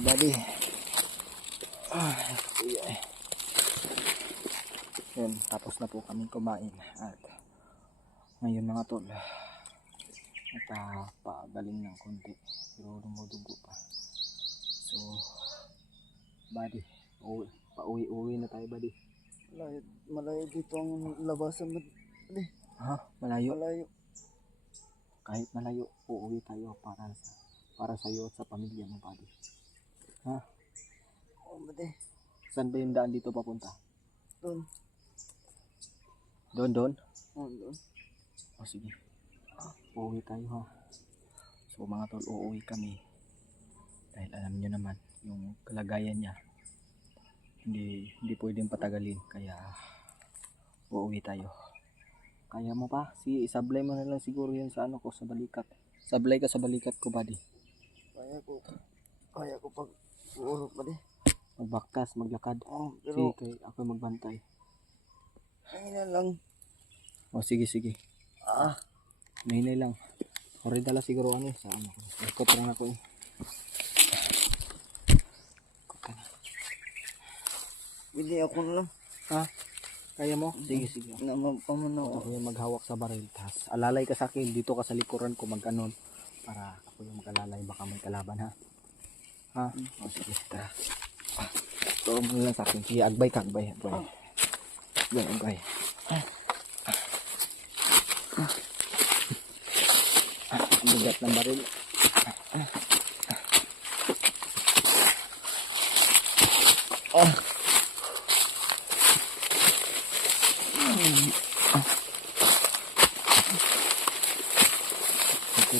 Buddy. Yeah. Yun, tapos na po kami kumain at ngayon mga tol napagaling ng konti pero lumudugo pa. So buddy, pauwi na tayo buddy. Malayo dito ang labasan buddy. Ha? Malayo? Malayo. Kahit malayo, uuwi tayo para sa iyo at sa pamilya mo buddy. Ha? Oo buddy. Saan ba yung daan dito papunta? Doon. Doon? Oo, doon. O sige, uuwi tayo ha. So mga tol, uuwi kami dahil alam nyo naman yung kalagayan niya, hindi pwedeng patagalin, kaya uuwi tayo. Kaya mo pa? Sige, isablay mo na lang siguro yan sa ano ko, sa balikat. Sablay ka sa balikat ko buddy. Kaya ko pag uurok buddy. Magbaktas, maglakad. Oo, Sige, pero ako magbantay. ayun lang. O sige. Nahinay lang. Sorry dala siguro ano sa ano ko. Ikot lang ako eh. Hindi ako na lang. Ha? Kaya mo? Sige. Namapamanaw ako. Ako yung maghawak sa baril. Tas alalay ka sa akin. Dito ka sa likuran ko magkanon. Para ako yung mag-alalay. Baka may kalaban ha. Ha? O sige. Tara. Turo mo lang sa akin. Sige, agbay ka. Agbay. Yan, agbay. Bigat ng baril.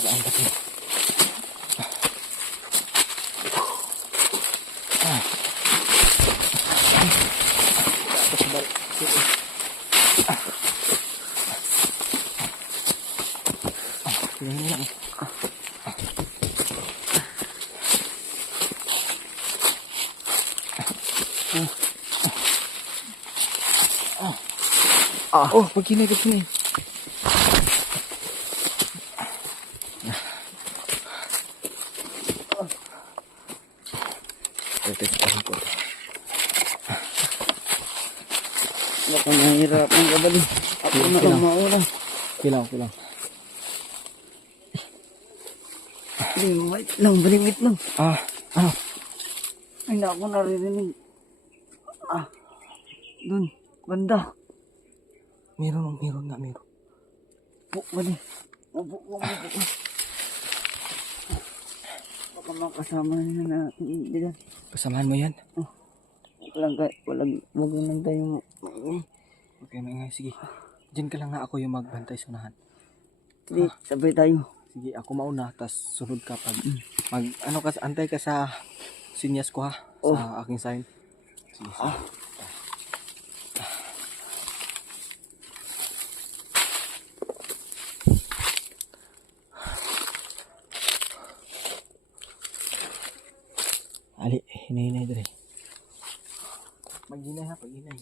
Ang kasi. Ini lang. Oh, begini. Baka nahihirapan ka buddy. Ako na lang mauna. Kilang. Wait lang. Ano? Ay, na ako naririnig. Doon, banda. Meron nga. Buk buddy. Mabuk. Baka makasama na natin. Bilan. Kasamahan mo yan? Wag lang tayo maingay. Okay, maingay. Sige. Diyan ka lang nga, ako yung magbantay sa unahan. Hindi, sabay tayo. Sige, ako mauna, tas sunod ka pag antay ka sa sinyas ko ha, sa aking sign. Sige. Ali, hinay dre. Maghinay ha, paghinay.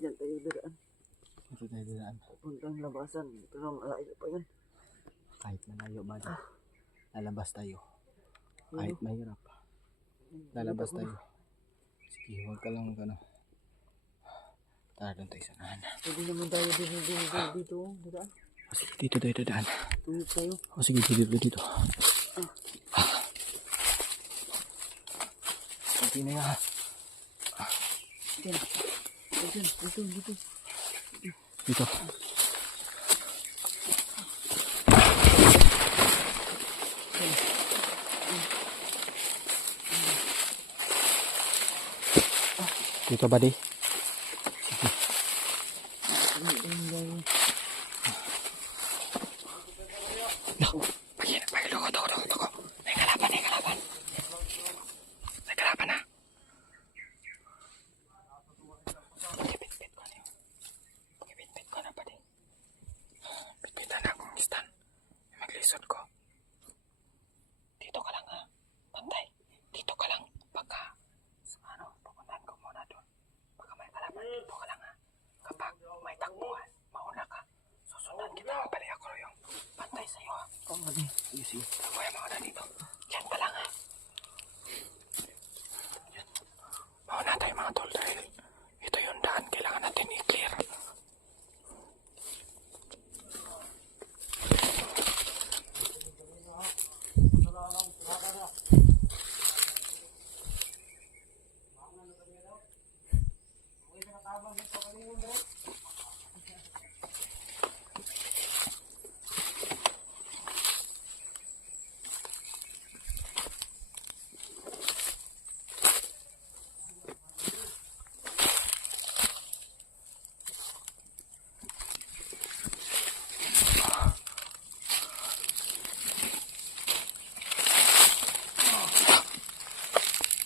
Diyan tayo dadaan. Ito tayo daan. Puntang labasan. Pero malayo pa yan. Kahit malayo ba dyan, lalabas tayo. Kahit mahirap, lalabas tayo. Sige, huwag ka lang ano. Tara doon tayo sa unahan. Pwede naman tayo dito. Dadaan. O sige, dito tayo dadaan. Tuyot tayo. O sige, dito. Hindi na nga. Dito. Dito. Dito ba di? Dito ka lang ha. Pantay. Dito ka lang. Baka sa ano, pupuntahan ko muna doon. Sige, sige. Tama yung mga dito. Yan pa lang ha. Yan. Mauna tayo mga tol dahil ito yung daan. Kailangan natin i-clear.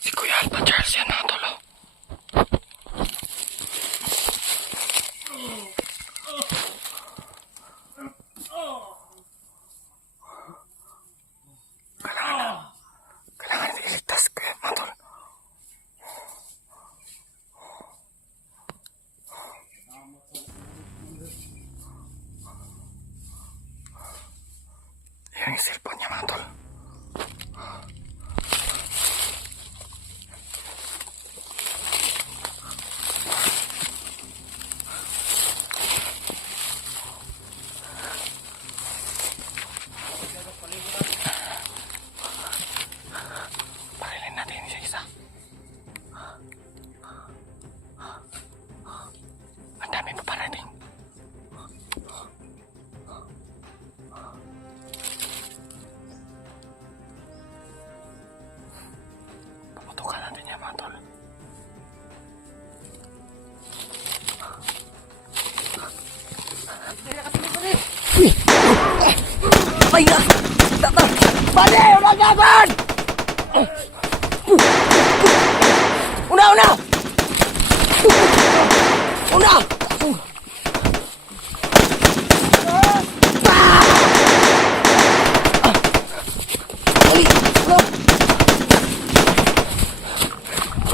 Si Kuya Alpha Charles yan mga tol. Oh. Kailangan iligtas ko yan mga tol. Yan yung cellphone niya mga tol. Parilin natin isa-isa. Ang dami pa parating. Paputukan natin yan mga tol. Uy! Ay nga! Tata! Pali! Una gagan! Una! Una! Una! Dali!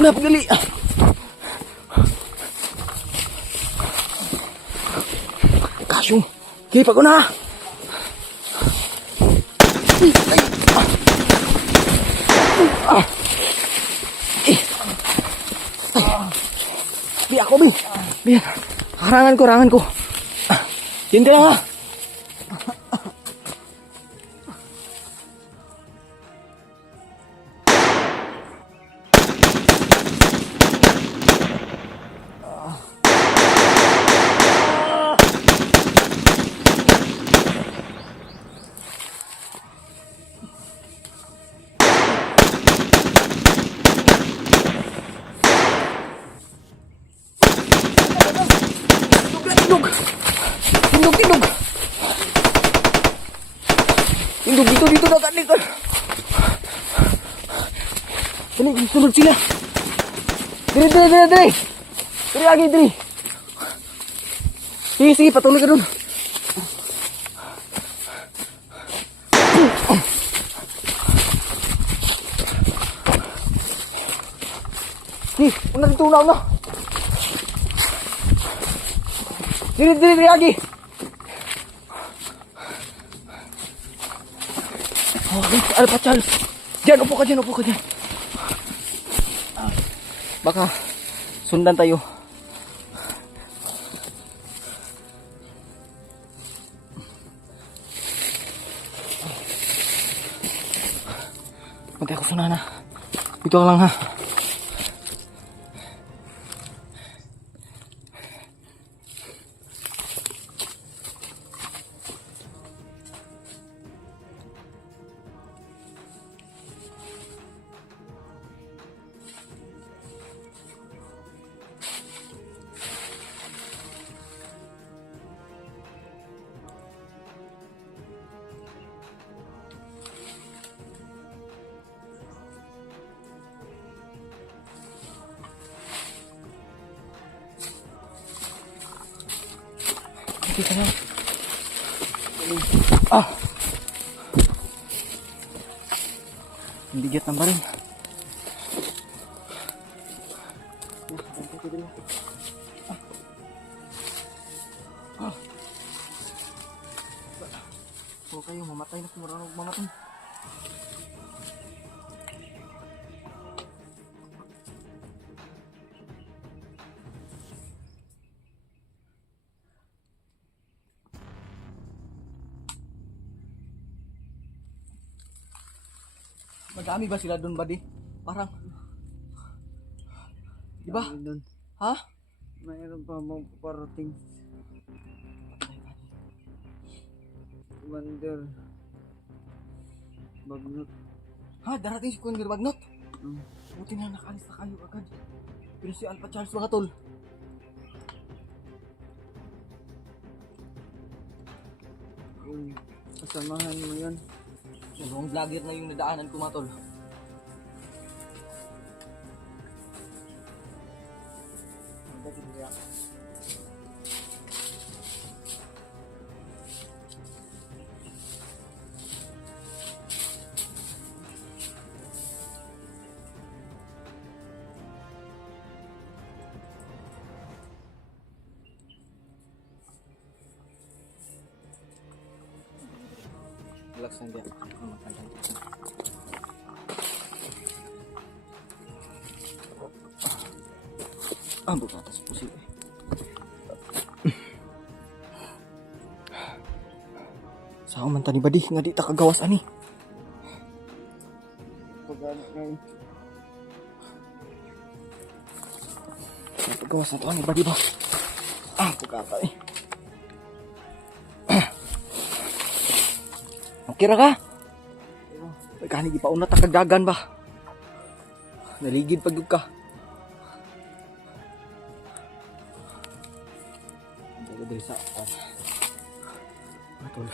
Una! Dali! Kasyong! Kipag ko na! Bi ako, Bi! Bi! Harangan ko! Diyan ka lang ha! Tindog dito na kalikod. Sunod sila. Diri. Diri lagi, diri. Sige, patuloy ka dun. Una dito una. Diri lagi. Okay, Alpha Charles. Diyan, upo ka dyan. Baka sundan tayo. Mantay ako sunana. Dito ka lang ha. Dito na. Ang bigat ng baril. Huwag kayo, mamatay na kung marunong mamatay. Madami ba sila doon, buddy? Parang, di ba? Dami dun. Ha? Mayroon pa bang parating? Commander Bagnot. Ha? Darating si Commander Bagnot? Hmm. Buti na nakalis na kayo agad. Pero si Alpha Charles mga tol. Uy, kasamahan mo yan. Dalawang vlogger na yung nadaanan ko mga tol. Relax lang din. Buka atas pusi. Sa man tani badi nga di ta kagawas ani. Pagano kayo. Kagawas na to ani badi ba? Buka ka eh. Okay ra ka? Ay kani di pa una ta kagdagan ba? Naligid pag ka. Daga diri sa mga tol.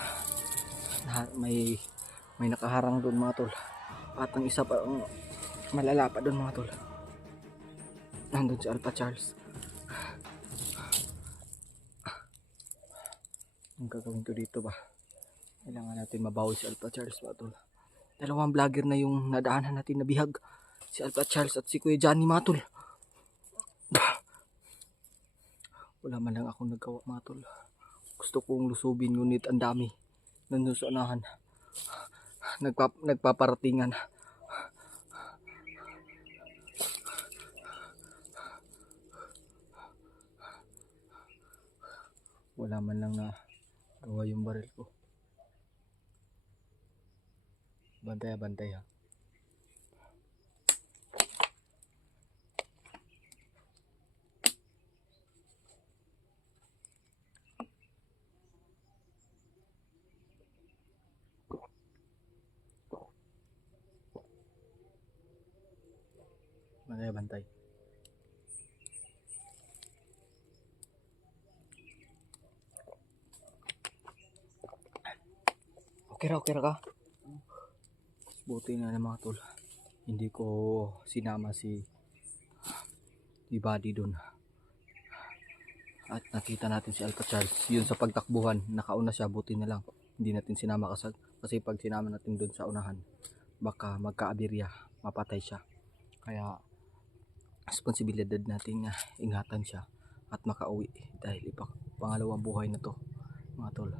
May nakaharang doon mga tol. At ang isa pa ang malala pa doon mga tol. Nandun si Alpha Charles. Ang gagawin ko dito ba? Kailangan natin mabawi si Alpha Charles mga tol. Dalawang vlogger na yung nadaanan natin na bihag. Si Alpha Charles at si Kuya Johnny mga tol. Wala man lang akong nagawa mga tol. Gusto kong lusubin ngunit ang dami. Nandun sa unahan. Nagpaparatingan. Wala man lang na gawa yung baril ko. Bantay ha. Bantay. Okay ra ka? Buti na mga tol. Hindi ko sinama si Buddy doon. At nakita natin si Alpha Charles. Yun sa pagtakbuhan. Nakauna siya. Buti na lang. Hindi natin sinama kasi pag sinama natin doon sa unahan, baka magka-aberya. Mapatay siya. Kaya responsibilidad natin ingatan siya at makauwi. Dahil pangalawang buhay na to mga tol.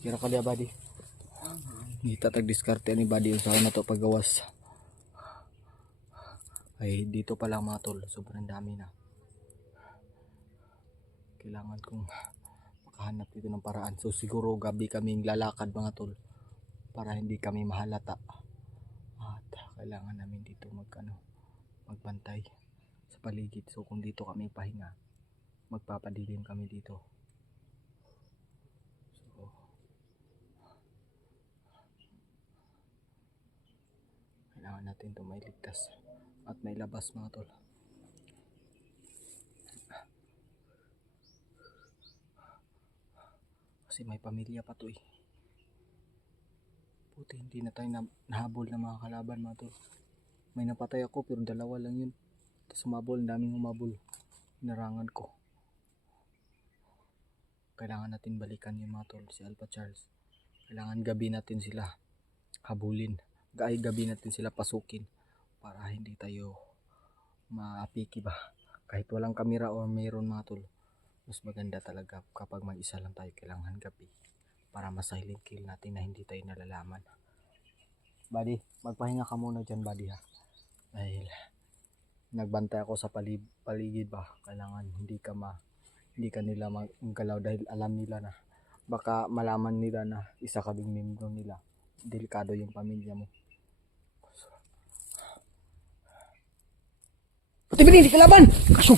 Kira kali Buddy. Kita tag-diskarte ni Buddy yung sa na to paggawas. Ay dito pa lang mga tol. Sobrang dami na. Kailangan kong makahanap dito ng paraan. So siguro gabi kaming lalakad mga tol. Para hindi kami mahalata. At kailangan namin dito magbantay sa paligid. So kung dito kami pahinga, magpapadilim kami dito. So kailangan natin ito mailigtas at mailabas mga tol. Kasi may pamilya pa to eh. Buti hindi na tayo nahabol na mga kalaban mga tol. May napatay ako pero dalawa lang yun. Tapos humabol, daming humabol. Narangan ko. Kailangan natin balikan yung mga tol, si Alpha Charles. Kailangan gabi natin sila habulin. Gabi natin sila pasukin para hindi tayo maapiki ba. Kahit walang kamera or mayroon mga tol, mas maganda talaga kapag mag-isa lang tayo kailangan gabi. Para mas silent kill natin na hindi tayo nalalaman. Buddy, magpahinga ka muna dyan buddy ha. Dahil nagbantay ako sa paligid ba. Kailangan hindi ka nila maggalaw dahil alam nila na baka malaman nila na isa ka ding membro nila. Delikado yung pamilya mo. Pati ba hindi kalaban? Kaso